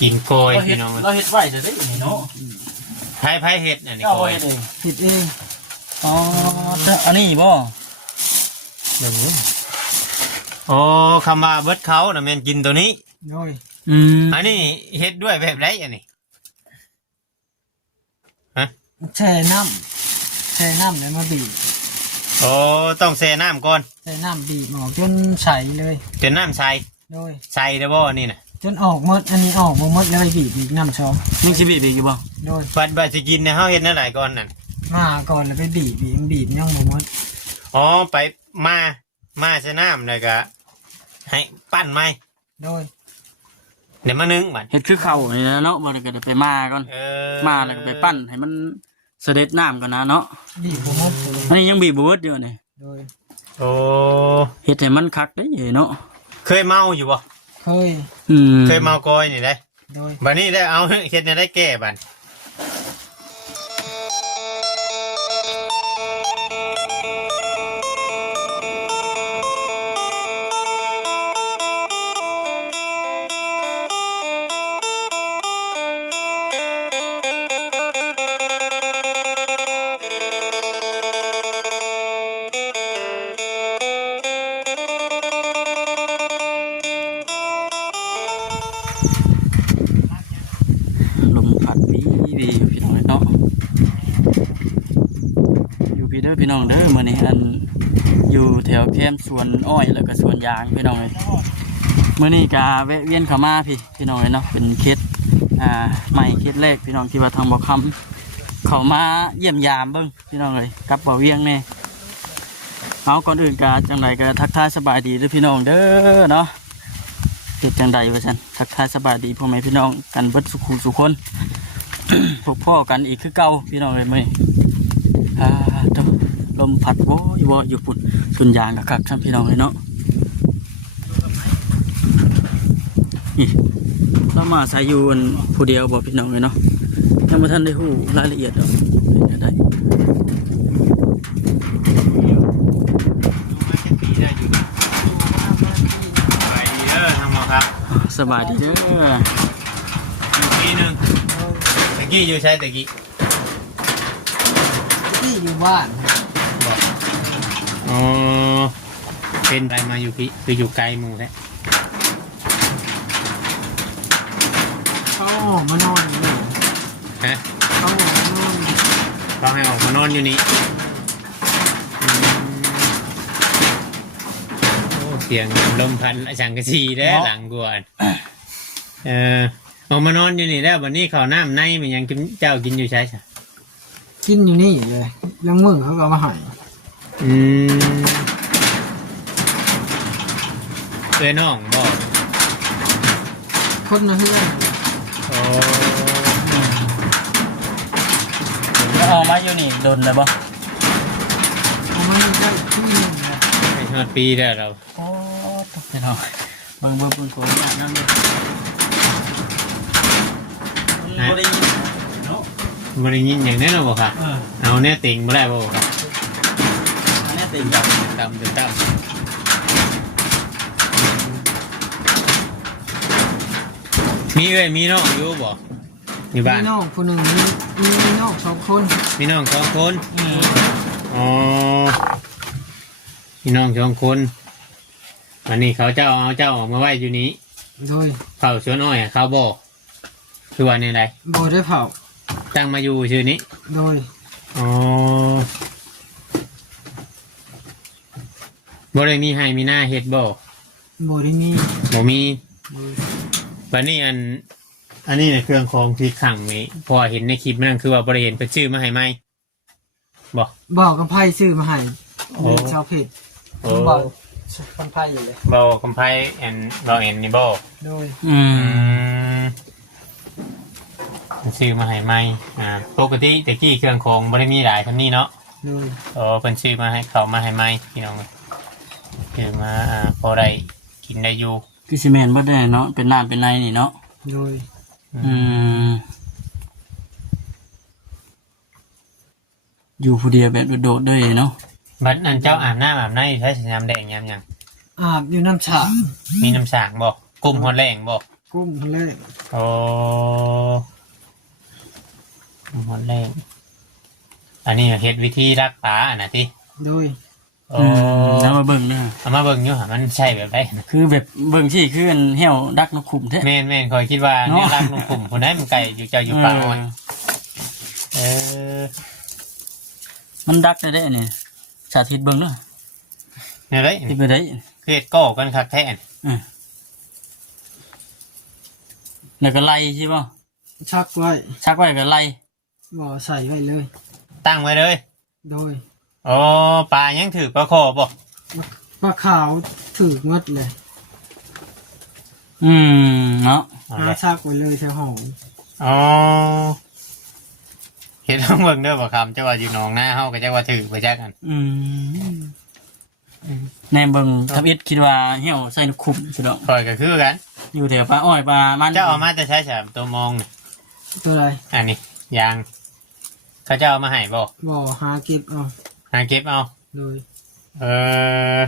กินโกยพี่น้องเราเฮ็ดไว้จะได้อย่างนี้เนาะไผ่เฮ็ดอันนี้โกยเฮ็ดเองอ๋ออันนี้บ่หนึ่งโอ้คำว่าเบิดเขาน่ะแม่นกินตัวนี้โดยอันนี้เฮ็ดด้วยแบบไรอันนี้ฮะแช่น้ำแล้วมาบีบโอ้ต้องแช่น้ำก่อนแช่น้ำบีบออกจนใสเลยจนน้ำใสโดยใส่ได้บ่นี่น่ะจนออกหมดอันนี้ออกบ่หมดเลยบีบอีกน้ำช้อนมึงสิบีบอีกบ่โดยบัดสิกินเนี่ยเฮาเฮ็ดแนวไหนก่อนนั่นมาก่อนแล้วไปบีบยังบ่หมดอ๋อไปมาใส่น้ำแล้วก็ให้ปั้นไหมโดยเดี๋ยวมานึ่งบัดเฮ็ดคือเข่านี่นะเนาะบ่ได้ก็ไปมาก่อนมาแล้วก็ไปปั้นให้มันเสด็จน้ำก่อนนะเนาะบีบบ่หมดอันนี้ยังบีบบ่เบิดอยู่นี่โดยโอ้เฮ็ดให้มันคักได้เนาะเคยเมาอยู่บ่เคยเมากอยนี่ได้บัดนี้ได้เอาเฮ็ดได้แก้บัดลมพัดดีอยู่พี่น้องเนาะอยู่พี่เด้อพี่น้องเด้อมื้อนี้อันอยู่แถวแคมป์สวนอ้อยแล้วก็สวนยางพี่น้องเลยมื้อนี้ก็แวะเวียนเข้ามาพี่น้องเลยเนาะเป็นเคสใหม่เคสแรกพี่น้องที่ว่าทางบ่คำเข้ามาเยี่ยมยามเบิ่งพี่น้องเลยกับบ่เวียงแน่เอาก่อนอื่นก็จังไดก็ทักทายสบายดีเด้อพี่น้องเด้อเนาะเฮ็ดจังใดว่าซั่นทักทายสบายดีพ่อแม่พี่น้องกันเบิดสุขุสุคน พบพ่อกันอีกคือเก่าพี่น้องเลยมื้อลมพัดโว้อยู่ปุ่นตุนยางกับคักครับพี่น้องเลยเนาะนี่เรามาใส่อยู่ผู้เดียวบอกพี่น้องเลยเนาะยังไม่ทันได้หู้รายละเอียดหรอกได้สบายดีเด้อปีนึงตะกี้อยู่ใช่ตะกี้อยู่บ้านอ๋อเป็นไปมาอยู่พี่คืออยู่ไกลหมู่แท้เขามานอนอยู่ฮะเขามานอนเขาให้ออกมานอนอยู่นี่โอ้เสียงลมพันสังกะสีได้หลังกวนออกมานอนอยู่นี่แล้ววันนี้เขาน้ำในมันยังเจ้ากินอยู่ใช่ไหมกินอยู่นี่เลยยังมึงเขาก็มาหายน้องบอกคนนะเพื่อนโอ้แล้วเอามาอยู่นี่โดนเลยบ่เอามาได้ที่นึงนะไม่ทอดปีได้เราโอ้ตกใจหน่อยบางคนโกงนั่นเลยบริยินอย่างนี้เราบอกค่ะเอาเนี่ยติ่งมาได้บอกค่ะเนี่ยติ่งดำมีน้องอยู่บ่อยู่บ้านมีน้องคนหนึ่งมีน้อง2 คนมีน้อง2 คนอ๋อมีน้อง2 คนวันนี้เขาเจ้าเอาเจ้าออกมาไว้อยู่นี้โดยเผาสวนอ้อยเขาบ่คือวันนี้ไรบ่ได้เผาตั้งมาอยู่ชื่อนี้โดยอ๋อบ่ได้มีให้มีหน้าเฮ็ดบ่ได้มีบ่มีวันนี้อันนี้ในเครื่องของที่ขังนี้พอเห็นในคลิปนั่นคือว่าบ่ได้เห็นเป็นชื่อมาให้ไหมบอกกำไพซื้อมาให้ชาวเพจบอกกำไพอยู่เลยบอกกำไพบอกนี่บ่โดยซื้อมาให้ไหมปกติแต่กี้เครื่องของบ่ได้มีหลายคนนี้เนาะเป็นซื้อมาให้เขามาให้ไหมพี่น้องคือมาพอได้กินได้อยู่พี่ซีเมนต์บ่ได้เนาะเป็นน้ำเป็นไรนี่เนาะโดยอยู่ผู้เดียวแบบโดดๆด้วยเนาะบัดนั้นเจ้าอาบน้ำในใช้สัญญาณแดงยามยังอาบอยู่น้ำฉางมีน้ำฉางบอกกลุ่มหัวแรงบอก กุ้มทะเล โอ้หมดแรงอันนี้เฮ็ดวิธีรักษาน่ะติ โดย โอ้ แล้วมาเบิ่งเนี่ย เอามาเบิ่งอยู่หามันใช่แบบไดนะ คือแบบเบิ่งที่คืออันเหี่ยวดักนกขุมแท้ แม่นคอยคิดว่า เนาะ เนี่ยรักลุงกลุ่มคนนั้นมันไก่อยู่เจ้าอยู่ป่าอ้อยเออ มันดักได้เนี่ยสาธิตเบิ่งเนาะ เนี่ยไร ที่ไปได้ เครียดโก้กันคักแท้น แล้วก็ไล่ใช่ป่ะ ชักไว้ ชักไว้ก็ไล่ บ่ใส่ไว้เลย ตั้งไว้เลย โดย โอ้ปลายังถือปลาโคบ่ ปลาขาวถือมัดเลย เนาะ เอา หา เลย ชักไว้เลยแถวห้อง อ๋อเห็นต้องเบิ่งเด้อบ่คำเจ้าว่าอยู่หนองหน้าเฮาก็เจ้าว่าถือไปจักกัน ในเบิ่งทับอิดคิดว่าเหี่ยวใส่นกขุมสุดอก คอยก็คือกัน อยู่แถวปลาอ้อยปลามัน เจ้าเอามาจะใช้สามตัวมองนี่ ตัวอะไร อันนี้ยางเขาเจ้าเอามาให้บ่ บ่หาเก็บเอา หาเก็บเอา โดย เออ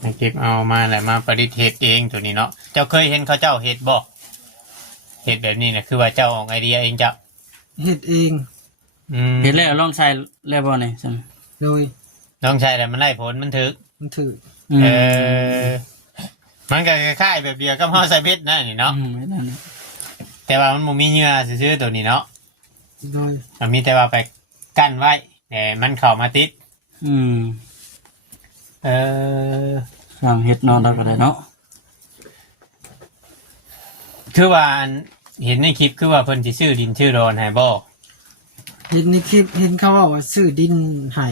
ให้เก็บเอามาแหละมาประดิษฐ์เห็ดเองตัวนี้เนาะเจ้าเคยเห็นเขาเจ้าเห็ดบ่เห็ดแบบนี้นะคือว่าเจ้าออกไอเดียเองเจ้า เฮ็ดเอง เห็นแล้วลองใส่แล้วบ่เนี่ยซั่น โดย ต้องใช้แต่มันได้ผลมันถึก มันถือ เออมันก็คล้ายๆแบบเดียวกับห่อใส่เพชรนะนี่เนาะ ไม่นั่นน่ะ แต่ว่ามันบ่มีเหงื่อซื่อๆตัวนี้เนาะ โดย มันมีแต่ว่าไปกั้นไว้แต่มันเข้ามาติด เออ สร้างเฮ็ดนอนแล้วก็ได้เนาะ คือว่าอันเห็นในคลิปคือว่าเพิ่นสิชื่อดินชื่อโดนให้บ่ เห็นในคลิปเห็นเขาว่าซื้อดินให้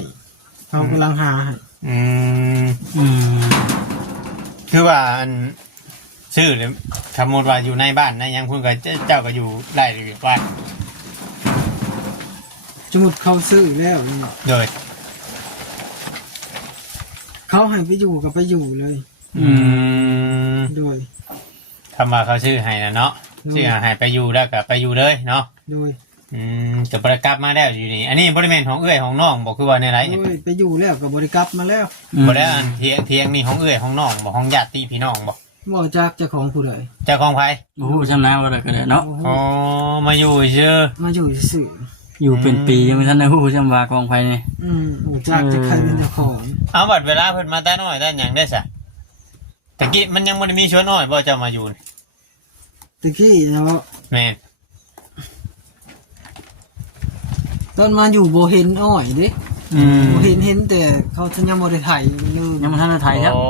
เขากำลังหาให้ อืม คือว่าอันชื่อเนี่ยสมมติว่าอยู่ในบ้านนะยังเพิ่งก็เจ้าก็อยู่ได้หรือว่า สมมุติเขาซื้อแล้วนี่ โดย เขาให้ไปอยู่ก็ไปอยู่เลย โดย คำว่าเขาชื่อให้นะเนาะชื่อให้ไปอยู่แล้วก็ไปอยู่เลยเนาะ โดย จะประกลับมาแล้วอยู่นี่อันนี้บริเวณของเอื้อยของน้องบอกคือว่าในไร โดยไปอยู่แล้วก็บริกรับมาแล้ว บ่ได้อันเทียงนี่ของเอื้อยของน้องบอกของญาติพี่น้องบอก บ่จากเจ้าของผู้ใด เจ้าของไผ โอ้โหชำนาญว่าได้ก็ได้เนาะ อ๋อมาอยู่เชื่อ มาอยู่ซื่อ อยู่เป็นปียังไม่ทันได้ฮู้ชำว่ากองไผนี่ บ่จากจะใครเป็นเจ้าของ เอาบัดเวลาเพิ่นมาแต่น้อยแต่หยังได้ซะตะกี้มันยังบ่ได้มีชวนน้อยบ่เจ้ามาอยู่นี่ ตะกี้เนาะ แม่น ตอนมาอยู่บ่เห็นอ้อยเด้บ่เห็นแต่เขาจะยังบ่ได้ไถเลย ยังไม่ทันได้ไทยครับ โอ้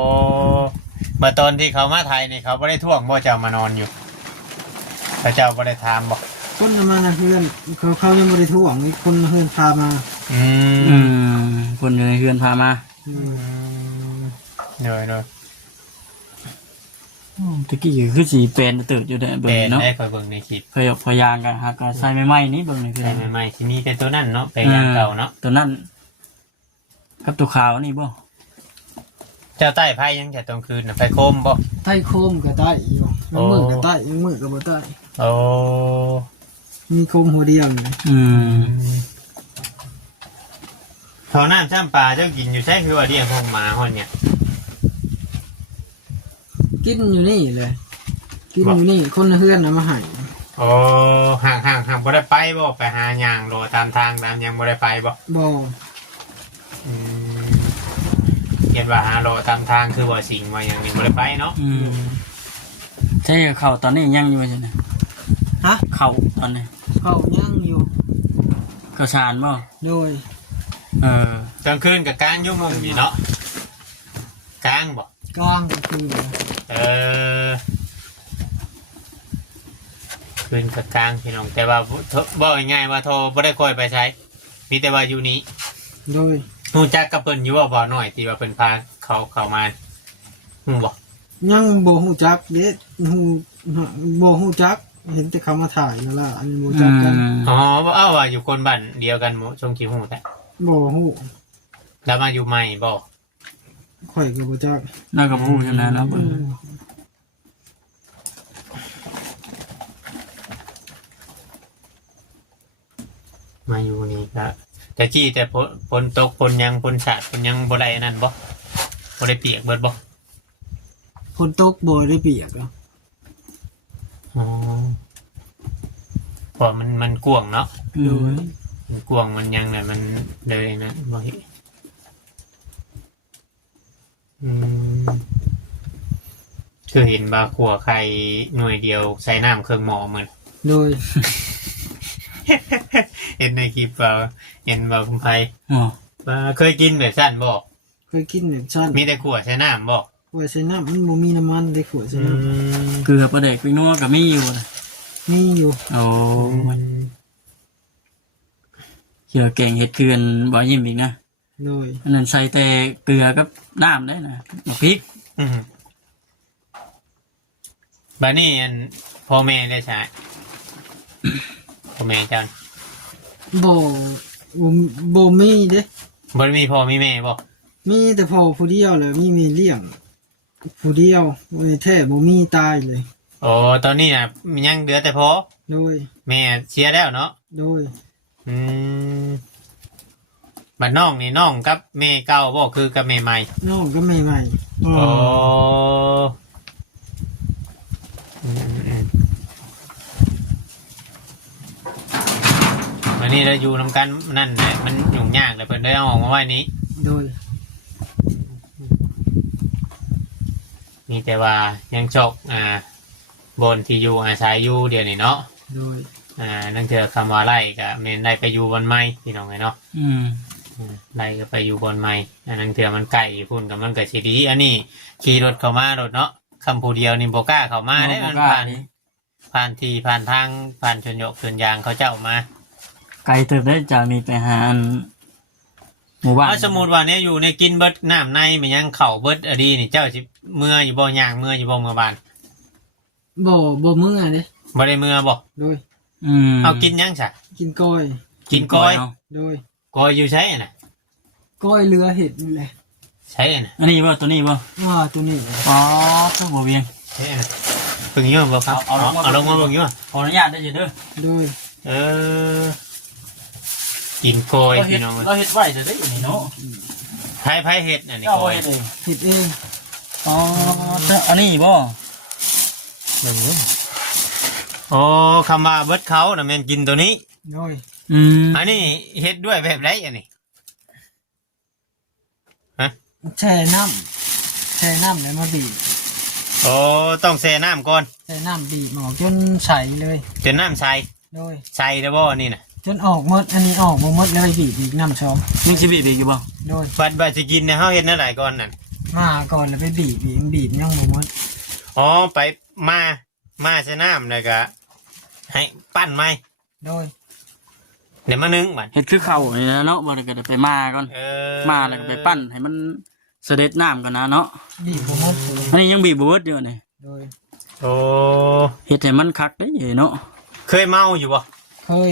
เมื่อตอนที่เขามาไทยนี่เขาไม่ได้ท่วงบ่เจ้ามานอนอยู่พระเจ้าบ่ได้ถามบ่ คนมานะเพื่อนเขายังบ่ได้ท่วงคนเพื่อนพามา คนอยู่ในเฮือนพามา เหนื่อยเลย ตะกี้คือสีเป็นเติร์ดอยู่ได้เบิ่ เป็ ง น เนาะ ได้คอยเบิ่งในคลิป พยพยางกันหาก็ใส่ไม้ๆนี่เบิ่งนี่คือ ใช่ใหม่ๆที่มีเป็นตัวนั่นเนาะเป็นอย่างเก่าเนาะ ตัวนั้นกับตัวขาวนี่บ่ เจ้าใต้ไพ่ยังแต่ตอนคืนน่ะไฟโคมบ่ ใต้โคมก็ใต้อยู่มือก็ใต้มือก็บ่ใต้ โอ้ มีโคมหัวเดียวนี่ เขาน้ำช่ำปลาเจ้ากินอยู่ใช่คือว่าเดียงของหมาคนเนี่ย กินอยู่นี่เลยกินอยู่นี่คนเพื่อนน่ะมาให้ โอ้ห่างบ่ได้ไปบ่ไปหาย่างโลตามทางตามยังบ่ได้ไปบ่ บ่ เห็นว่าหาโลตามทางคือว่าสิงว่าอย่างนี้บ่ได้ไปเนาะ ใช่เข่าตอนนี้ยังอยู่ใช่ไหม ฮะ เข่าตอนนี้ เขายังอยู่ กระชานบ่ โดย กลางคืนกับกลางอยุ่งมุมอยู่เนาะกลางบ่ กลางก็คือ คืนกับกลางพี่น้องแต่ว่าบ่ง่ายๆว่าโทรบ่ได้ค่อยไปใช้มีแต่ว่าอยู่นี้ โดย ฮู้จักกับเพิ่นอยู่ว่าบ่น้อยที่ว่าเพิ่นพาเขามาฮู้บ่ ยังบ่ฮู้จักเด้ฮู้บ่ฮู้จักเห็นแต่เขามาถ่ายนั่นล่ะอันนี้บ่จักกัน อ๋อเอาว่าอยู่คนบ้านเดียวกันหมชงขี้ฮู้แต่ บ่ฮู้ แล้วมาอยู่ใหม่บ่ ข่อยก็บ่จัก น่ากับผู้ใช่ไหมเนาะเบิ่ง มาอยู่นี่ก็แต่จี้แต่ฝนตกฝนยังฝนสาดฝนยังบ่ได้อันนั้นบ่ได้เปียกเบิดบ่ ฝนตกบ่ได้เปียกแล้ว อ๋อเพราะมันกว้างเนาะ โดย มันกว้างมันยังเนี่ยมันเลยนะบ่เห็นคือเห็นบาขัวไข่หน่วยเดียวใส่น้ำเครื่องหมอเหมือน โดย เห็นในคลิปเราเห็นบาคุณไพ อ๋อ เคยกินแบบสั้นบอก เคยกินแบบชั้น มีแต่ขวดใช้น้ำบอก ขวดใส่น้ำมันบ่มีน้ำมันเลยขวดใส่น้ เกลือปลาเด็กไปนัวกับมีอยู่นะ ำมีอยู่ โอ้เกี่ยวแกงเห็ดเกลือนบ่ยิ้มอีกนะ โดย อันนั้นใส่แต่เกลือกับน้ำได้นะพริก บานี่อันพ่อแม่ได้ใช้ พ่อแม่จัน บ่บ่มีเด้ บริมีพ่อมีแม่บอก มีแต่พอผู้เดียวเลยมีเมเลี้ยงผู้เดียวบ่ได้แท้บ่มีตายเลย โอ้ตอนนี้น่ะมันยังเดือแต่พ่อ โดย แม่เชียร์แล้วเนาะ โดย บัดน้องนี่น้องกับแม่เก่าบอกคือกับแม่ใหม่ น้องก็ใหม่ๆ โอ้อืมวันนี้เราอยู่นำกันนั่นแหละมันยุ่งยากเลยเพิ่นได้เอาออกมาไว้นี้ โดย มีแต่ว่ายังโชคบนที่อยู่อาศัยอยู่เดี๋ยวนี้เนาะ โดย นั่นคือคำว่าไล่ก็เมนได้ไปอยู่บนไม้พี่น้องไงเนาะ ไล่ก็ไปอยู่บนไม้อันนั้นคือมันไก่พุ่นกับมันก็สิดีอันนี้ขี่รถเข้ามารถเนาะคำพูเดียวนี่โบกล้าเข้ามาได้มันผ่านทีผ่านทางผ่านชนโยกชนยางเขาเจ้ามา ไก่เติบได้จะมีไปหาอันหมู่บ้าน สมมุติว่าเนี่ยอยู่ในกินเบิดน้ำในมันยังเข่าเบิดอดีนี่เจ้าสิเมื่ออยู่บ่ย่างเมื่ออยู่บ่เมื่อบาน บ่มื้อเด้ บ่ได้เมื่อบ่ โดย เอากินยังซะ กินก้อย กินก้อย โดย ก้อยอยู่ใช้น่ะ ก้อยเรือเห็ดนี่แหละ ใช้น่ะ อันนี้บ่ตัวนี้บ่ ว่าตัวนี้ อ๋อตัวบ่เวียง ใช่น่ะเพิ่งยุ่งบ่ครับเอาลงมาเบิ่งอยู่ ขออนุญาตได้อเด้อ โดย เออกินก้อย เราเฮ็ พี่ ด น้อง เราเฮ็ดไว้เด้ออยู่นี่เนาะ ไผเฮ็ดอันนี้ เจ้า ก้อย เฮ็ดเอง เห็ดเอง อ๋ออันนี้บ่ โอ้คำว่าเบิดเขาน่ะแม่นกินตัวนี้ โดย อันนี้เฮ็ดด้วยแบบไรอันนี้ แช่น้ำแล้วมาบีบ โอ้ต้องแช่น้ำก่อน แช่น้ำบีบออกจนใสเลย จนน้ำใส่ โดย ใส่ได้บ่อันนี้น่ะ จนออกหมดอันนี้ออกบ่หมดแล้วไปบีบอีกน้ำช้อม ยังสิบีบอีกอยู่บ่ โดย บัดสิกินเนี่ยเฮาเฮ็ดแนวใดก่อนนั่น มาก่อนแล้วไปบีบอีกบีบยังบ่หมด อ๋อไปมาใส่น้ำแล้วก็ให้ปั้นไหม โดย เดี๋ยวมานึ่งบัด เฮ็ดคือข้าวนี่นะเนาะบ่ได้ก็ได้ไปมาก่อน มาแล้วก็ไปปั้นให้มันเสด็จน้ำก่อนนะเนาะ บีบบ่หมดเลย อันนี้ยังบีบบ่เบิดอยู่นี่ โดย โอ้ เฮ็ดให้มันคักได้เนาะ เคยเมาอยู่บ่ เคย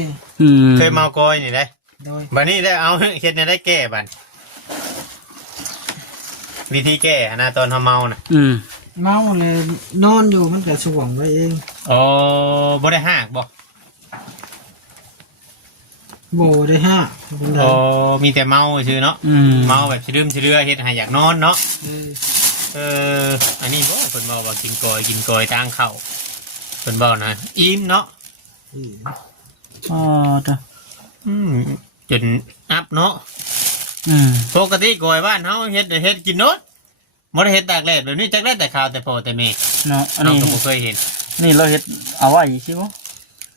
เคยเมากอยนี่ได้ โดย บัดนี้ได้เอาเฮ็ดเนี่ยได้แก้บัดวิธีแก้อะนะตอนเฮาเมาน่ะ เมาเลยนอนอยู่มันก็ส่วงไว้เอง อ๋อบ่ได้หักบ่ โบได้ห้า อ๋อมีแต่เมาซื่อเนาะ เมาแบบชื่อเรือเฮ็ดให้อยากนอนเนาะ อันนี้บ่เพิ่นบอกว่ากินกอยทางเข้าเพิ่นบอกนะอิ่มเนาะ อ๋อจ้ะ จนอัพเนาะปกติกอยบ้านเฮาเฮ็ดกินโนดบ่ได้เฮ็ดตากแดดแบบนี้จักได้แต่ข้าวแต่พ่อแต่แม่ เนาะอัน น้อง นี้ ก็บ่เคยเห็น นี่เราเฮ็ดเอาไว้ใช่บ่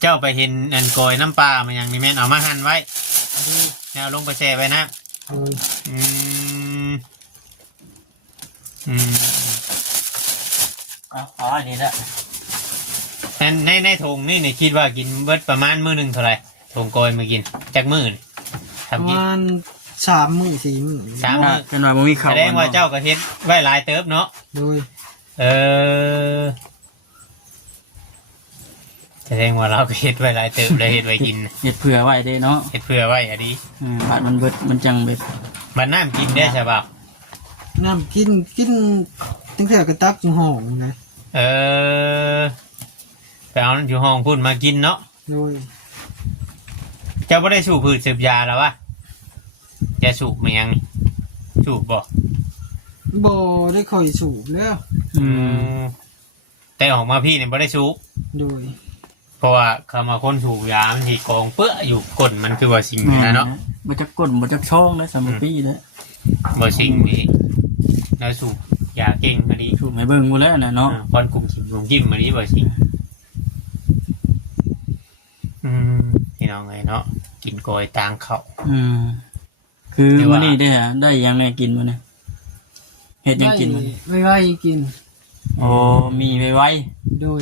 เจ้าไปเห็นอันกอยน้ำปลามันยังนี่แม่นเอามาหั่นไว้แนวลงไปแช่ไว้นะอืม อ๋ออันนี้แหละ ในถุงนี่คิดว่ากินเบิดประมาณมื้อหนึงเท่าไหร่ถุงกอยมากินจักมื้อ ประ ทำกิน มาณ3 มื้อ 4 มื้อ 3 มื้อ เป็นว่าบ่มีข้าว แสดงว่าเจ้าก็เฮ็ดไว้หลายเติบเนาะ โดย แสดงว่าเราก็เฮ็ดไว้หลายเติบได้เฮ็ดไว้กิน เฮ็ดเผื่อไว้เด้เนาะ เฮ็ดเพื่อไว้อะดี บาดมันเบิดมันจังเบิด บัดน้ำกินได้ใช่ป่ะ น้ำกินตั้งแต่กระตักจุห้องนะ ไปเอาอยู่ห้องพุ่นมากินเนาะ โดย เจ้าบ่ได้สูบพืชสูบยาแล้ววะจะสูบมันยังนี่สูบบ่ บ่ได้ค่อยสูบแล้ว มแต่ออกมาพี่เนี่ยไม่ได้สูบ โดย เพราะว่าเขามาคนสูบยามันที่กองเปื้ออยู่ก้นมันคือว่าสิ่งนี้นะเนาะ บ่จักก้นบ่จักช่องได้สำหรับปีแล้ว บ่สิ่งนี้แล้วสูบยาเก่งมาดี ถูกให้เบิ่งบ่แล้วน่ะเนาะ คอนกลุ่มจิ้มมาดีบ่สิ่งพี่น้องไงเนาะกินกอยตางเขา คือมื้อนี้ได้หยังไงกินมื้อนี้เฮ็ดหยังกินมื้อนี้ ไม่ไว้กิน โอ้มีไว้ โดย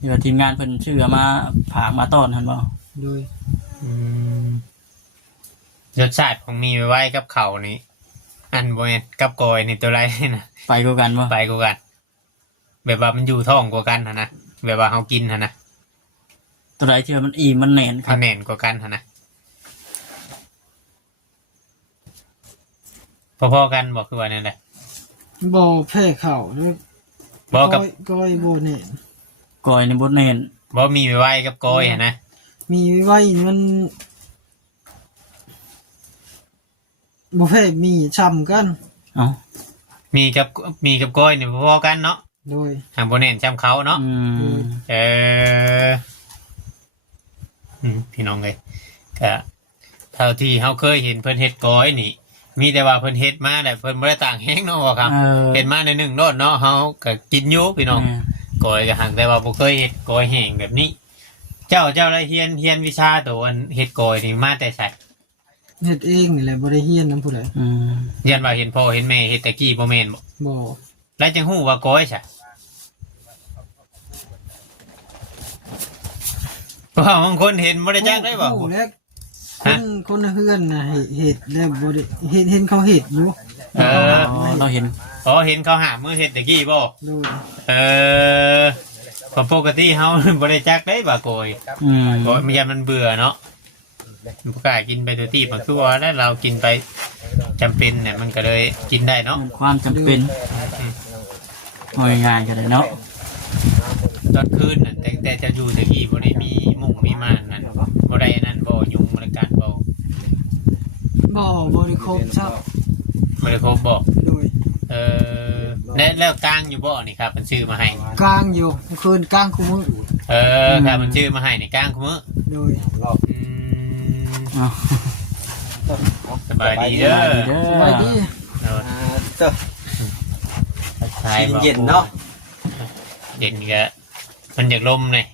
เดี๋ยวทีมงานเพิ่นชื่อมาฝากมาต้อนหั่นบ่ โดย รสชาติของมีไว้กับเขานี่อันบ่แม่นกับกอยนี่ตัวไรนะ ไปกว่ากันบ่ ไปกว่ากัน แบบว่ามันอยู่ท้องกว่ากันนะแบบว่าเฮากินนะ ตัวใดที่ว่ามันอิ่มมันแน่นครั เขา บ แน่นกว่ากันนะพอๆกันบอกคือว่านั่นแหละ บ่แพ้เข่าแล้ว บอกกับ ก้อยบ่แน่น ก้อยนี่บ่แน่น บอกมีไว้กับกอยนะ มีไว้มันบ่แพ้มีช้ำกัน เอ้า มีกับกอยนี่พอๆกันเนาะ โดย ทางโบเน่นจำเขาเนาะ เออพี่น้องเลยก็เท่าที่เขาเคยเห็นเพิ่นเฮ็ดก้อยนี่ มีแต่ว่าเพิ่นเฮ็ดมาแต่เพิ่นบ่ได้ต่างแห้งเนาะบ่ครับเฮ็ดมาในหนึ่งโดดเนาะเฮาก็กินอยู่พี่น้องก้อยก็หักแต่ว่าบ่เคยเฮ็ดก้อยแห้งแบบนี้ เจ้าได้เฮียนวิชาตัวอันเฮ็ดก้อยนี่มาแต่ไส เฮ็ดเองนี่แหละบ่ได้เฮียนนำผู้ใด เรียนว่าเห็นพ่อเห็นแม่เฮ็ดแต่กี้บ่แม่นบ่ บ่ แล้วจังฮู้ว่าก้อยซะเพราะว่าบางคนเห็นบ่ได้จักได้บ่ ผู้แล้วคนเฮือนน่ะเฮ็ดแล้วบ่ได้เห็นเขาเฮ็ดอยู่ เราเห็น อ๋อเห็นเขาหามือเฮ็ดแต่กี้บ่ โดย พอปกติเฮา บ่ได้จักได้บ่าโกยโกยมันยันมันเบื่อเนาะมันบ่กล้ากินไปตัวที่มันคือว่าแล้วเรากินไปจำเป็นเนี่ยมันก็เลยกินได้เนาะ ความจำเป็นง่ายๆก็ได้เนาะ ตอนคืนน่ะแต่จะอยู่แต่กี้บ่ได้มีมุ้งมีม่านนั่นบ่ได้นั่นบ่ยุงบริการบ่ บ่ได้ครบซับ บ่ได้ครบบ่ โดย แล้วกลางอยู่บ่นี่ครับมันชื่อมาให้ กลางอยู่คืนกลางคุมื้อ ครับมันชื่อมาให้นี่กลางคุมื้อ โดย สบายดีเด้อ สบายดี เย็นเนาะเย็นก็มันอยากลมเลย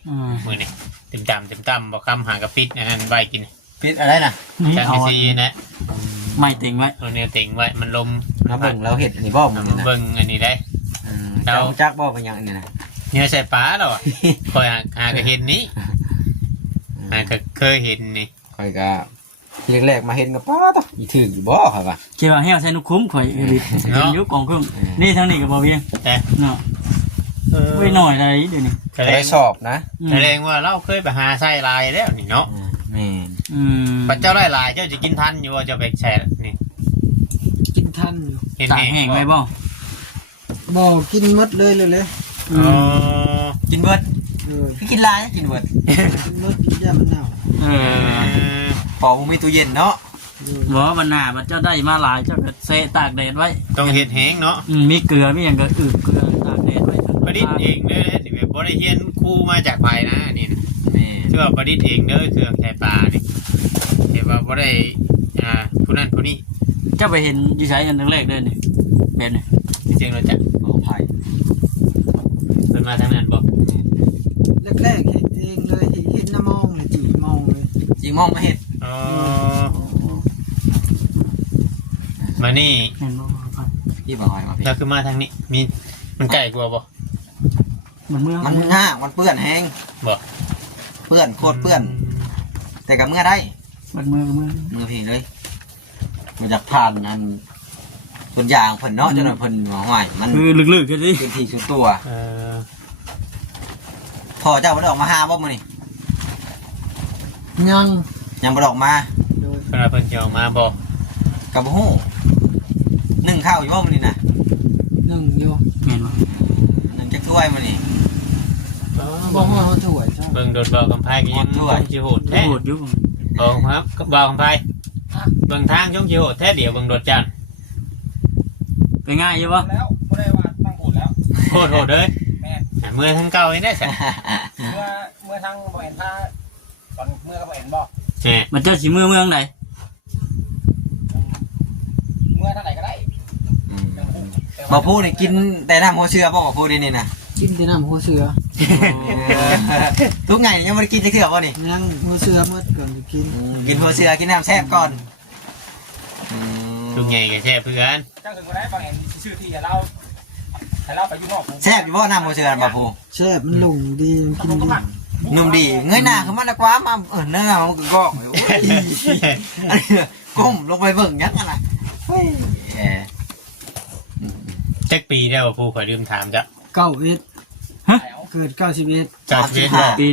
มือนี่ตึมต่ำบอกคำหางกับปิดอันนั้นใบกิน ปิดอะไรนะ จังซีนะ ไม่ติงไว้ เราเนี่ยติ่งไว้มันลม เราเบิ่งเราเห็ดนี่บ่มันนี่นะ เบิ่งอันนี้ได้ เราจักบ่เป็นยังนี่นะ เนี่ยใส่ปลาหรอคอยหาก็เห็นนี้หาก็เคยเห็นนี่ คอยก็แรกๆมาเห็นกับป้าต่ออีถืออยู่บ่ครับว่า เกี่ยวกับแห้วใช้นุคุ้มข่อยเอริเป็นยุคของคุ้มนี่ทางนี้ก็บ่เวียง แต่ เนาะไว้หน่อยได้เดี๋ยวนี้ แสด ได้ ง สอบนะ แสดงว่าเราเคยไปหาไส้ลายแล้วนี่เนาะ แม่ ปัจเจ้าไล่ลายเจ้าจะกินทันอยู่ว่าจะไปแช่นี่ กินทันอยู่ เห็น ตากแห้งไว้บ่ บ่กินหมดเลยเลย อ๋อ กินเบิด เลย กินลายกินเบิด กินหมดย่ามันหนาว พอมีตู้เย็นเนาะ บ่บรรณาบัดเจ้าได้มาหลายเจ้าก็เซตากแดดไว้ ต้องเห็ดแห้งเนาะ มีเกลือมีอย่างก็อึเกลือตากแดดไว้ ประดิษฐ์เองเด้อที่แบบบ่ได้เฮียนครูมาจากภายนะนี่นะ แม่ ชื่อว่าประดิษฐ์เองเด้อเครื่องใช้ปลานี่เห็นว่าบ่ได้ผู้นั้นผู้นี้ เจ้าไปเห็นอยู่ใช้กันแรกๆเด้อนี่แบบนี้ จริงๆเราจะ ขออภัย เพิ่นมาทางนั้นบ่ แรกๆเฮ็ดเองเลยเฮ็ดน้ำมองเลยจีมองเลย จริงมองมาเห็ด อ๋อมานี่ เห็นบ่ครับ พี่บอกให้มาพี่ เราคือมาทางนี้มีมันใกล้กว่าบ่ มันเมื่อ มันง่ามันเปื้อนแห้ง บ่ เปื้อนโคตรเปื้อน แต่กับเมื่อได้ มันเมื่อ มือพี่เลยมาจากผ่านอันส่วนยางเพิ่นเนาะจนว่าเพิ่นหัวห้อยมัน คือลึกๆกันดิ เป็นที่สุดตัว เออ พอเจ้าบ่ได้ออกมาหาบ่มื้อนี้ ยัง ยังบ่ได้ออกมา โดย เพิ่นว่าเพิ่นจะออกมาบ่ กับบ่ฮู้นึ่งข้าวอยู่บ่มื้อนี้น่ะ หนึ่งอยู่ เห็นบ่ นึ่งจักถ้วยมื้อนี้ บ่ฮู้ว่าถ้วยซะ เบิ่งโดดบ่กำไพก็ยัง โอ้ย ชงสิโหดแท้ โหดอยู่ บ่ครับบ่กำไพเบิ่งทางชงสิโหดแท้เดี๋ยวเบิ่งโดดจัน ไปง่ายอยู่บ่ แล้วไม่ได้ว่าตั้งโหดแล้ว โทษเลย แม่น เมื่อทั้งเก่านี่ได้ใช่ เมื่อทางบ่เห็นถ้าตอนเมื่อก็บ่เห็นบ่ ใช่ มันเจ้าสิเมืองไหน เมื่อเท่าไหร่ก็ได้ บ่พูดนี่กินแต่น้ำหัวเชื่อบ่พูดนี่นะ กินแต่น้ำหัวเสือ ทุกไงยังไม่ได้กินจะเชื่อบ่นี่ ยังหัวเสือหมดก่อนจะกิน กินหัวเชื่อกินน้ำแซ่บก่อน ลุงใหญ่กับแช่เพื่อน จังถึงบ่ได้บ่เห็นชื่อที่ให้เราไปอยู่นอก แซ่บอยู่บ่น้ำหัวเชื่อบ่พู แซ่บมันลงดีกินดี นุ่มดีเงยหน้าขึ้นมาแล้วกว่ามาเนื้อมันก็โอ้ยก้มลงไปเบิ่งยังอะไรเฮ้ย จักปีได้ป่ะผู้ขอลืมถามจ้ะ เกิด91 จากชีวิต ปี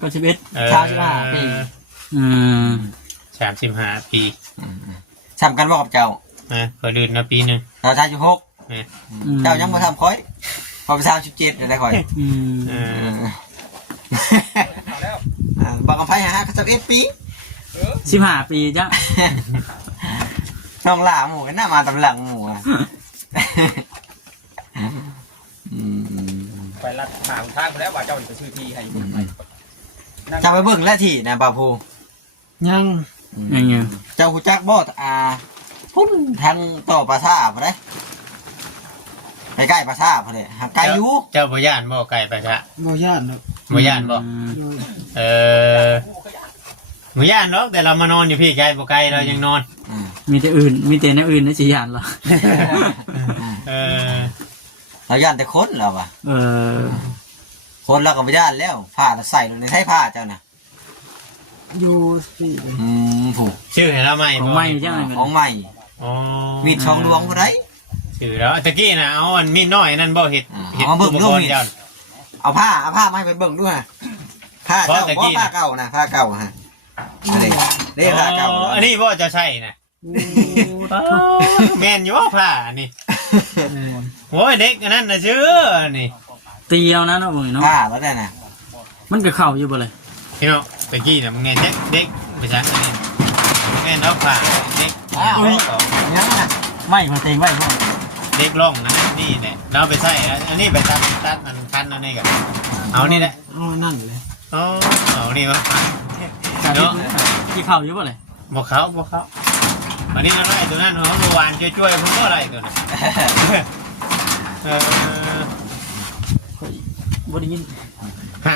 1991 ชาวชิบาปี อืม 35 ปี ทำกันบ่กับเจ้า นะขอลืมนะปีหนึ่ง เราชาวอยู่6เจ้ายังบ่ทำค่อยพอไป37เดี๋ยวได้ค่อย อืม บอกกับไพ่ฮะ11 ปี 15 ปีจ้ะ น้องหล่าหมูกันหน้ามาตำหลังหมูไปรัดทางทางไปแล้วว่าเจ้าไปชื่อที่ให้ จะไปเบิ่งแล้วที่นะบ่าวภู ยัง ยังไง เจ้าหูจักบ่พุ่นทางต่อปลาซ่าพอได้ไปใกล้ปลาซ่าพอได้หาไกลอยู่ เจ้าบ่ย่านบ่ไก่ประชะ บ่ย่านเนาะ บ่ย่านบ่บ่ย่านเนาะแต่เรามานอนอยู่พี่ไกลบ่ไกลเรายังนอน มีแต่ในอื่นนะสิยานเหรอ เราย่านแต่คนเราอะ คนเราก็ไม่ย่านแล้วผ้าเราใส่ลงในไส้ผ้าเจ้าน่ะ อยู่ที่ ผูก ชื่อให้เราใหม่ ของใหม่จ้ะ ของใหม่ อ๋อ มีดช่องดวงพอได้ ชื่อแล้วตะกี้น่ะเอาอันมีดน้อยนั่นบ่เฮ็ด เอามาเบิ่งดูนี่ เจ้า เอาผ้ามาให้ไปเบิ่งด้วยผ้าเจ้าว่าผ้าเก่านะผ้าเก่าฮะอะไรได้ผ้าเก่า อันนี้บ่จะใช่น่ะแม่นอยู่ว่าผ้าอันนี้โอ้ยเด็กอันนั้นน่ะชื่ออันนี้ ตีเอานะเนาะมึงเนาะ ผ้าแล้วได้น่ะ มันก็เข้าอยู่บ่เลย พี่น้องตะกี้น่ะมึงไงเด็กไปจังอันนี้แม่นเอาผ้าเด็ก ยังน่ะ ไม่มาเตงไว้พวก เด็กร่องนะนี่แหละเราไปใส่อันนี้ไปตัดอันคันอันนี้กันเอานี่แหละ เอานั่นเลย เอานี่มา เนาะที่เข้าอยู่บ่เลย บอกเขาอันนี้อะไรตัวนั้นเขาเมื่อวานช่วยๆผมก็อะไรตัวนั้น บ่ได้ยิน ห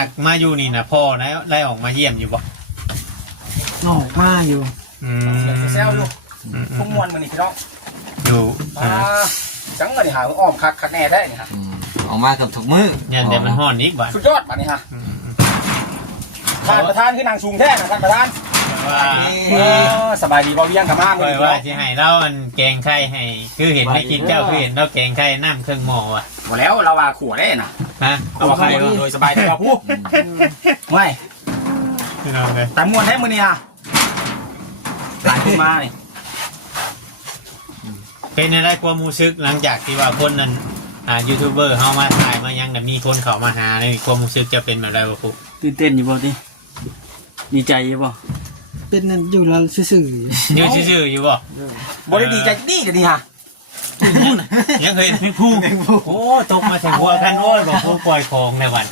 ากมาอยู่นี่นะพ่อไล่ออกมาเยี่ยมอยู่บ่ ออกมาอยู่ เซลอยู่พุ่งมวนมันนี่พี่น้อง อยู่ จังเลยหาอ้อมคักแน่ได้นี่ฮะ ออกมาเกือบทุกมื้อ ยันแต่มันห่อนอีกบ่ สุดยอดป่ะนี่ฮะท่านประธานคือนางสูงแท้นะท่านประธาน ว่า สบายดีเบาเลี้ยงกับมาก ค เล อย ยว่าที่ให้เราอันแกงไข่ให้คือเห็นไม่กินเจ้าคือเห็นเราแกงไข่น้ำเครื่องหม้ออ่ะ หมดแล้วเราว่าขัวได้นะ ฮะ เราว่าใครโดยสบายดีเราพูดไม่ พี่น้องเลย แต่มวนแท้มือนี่ฮะหลายคนมาเนี่ย เป็นอะไรความรู้สึกหลังจากที่ว่าคนนั้นยูทูบเบอร์เข้ามาถ่ายมายังแต่มีคนเข้ามาหาในความรู้สึกจะเป็นแบบไรบ้างปุ๊ ตื่นเต้นอยู่บ่ติดีใจอยู่บ่ เป็นนั่นอยู่แล้วซื่อ ยืดซื่อๆอยู่บ่ บริดีใจดีจะดีฮะ ยังเคยไม่พูโอ้ตกมาใส่หัวกันโอ้ยบอกผู้ปล่อยของในวัน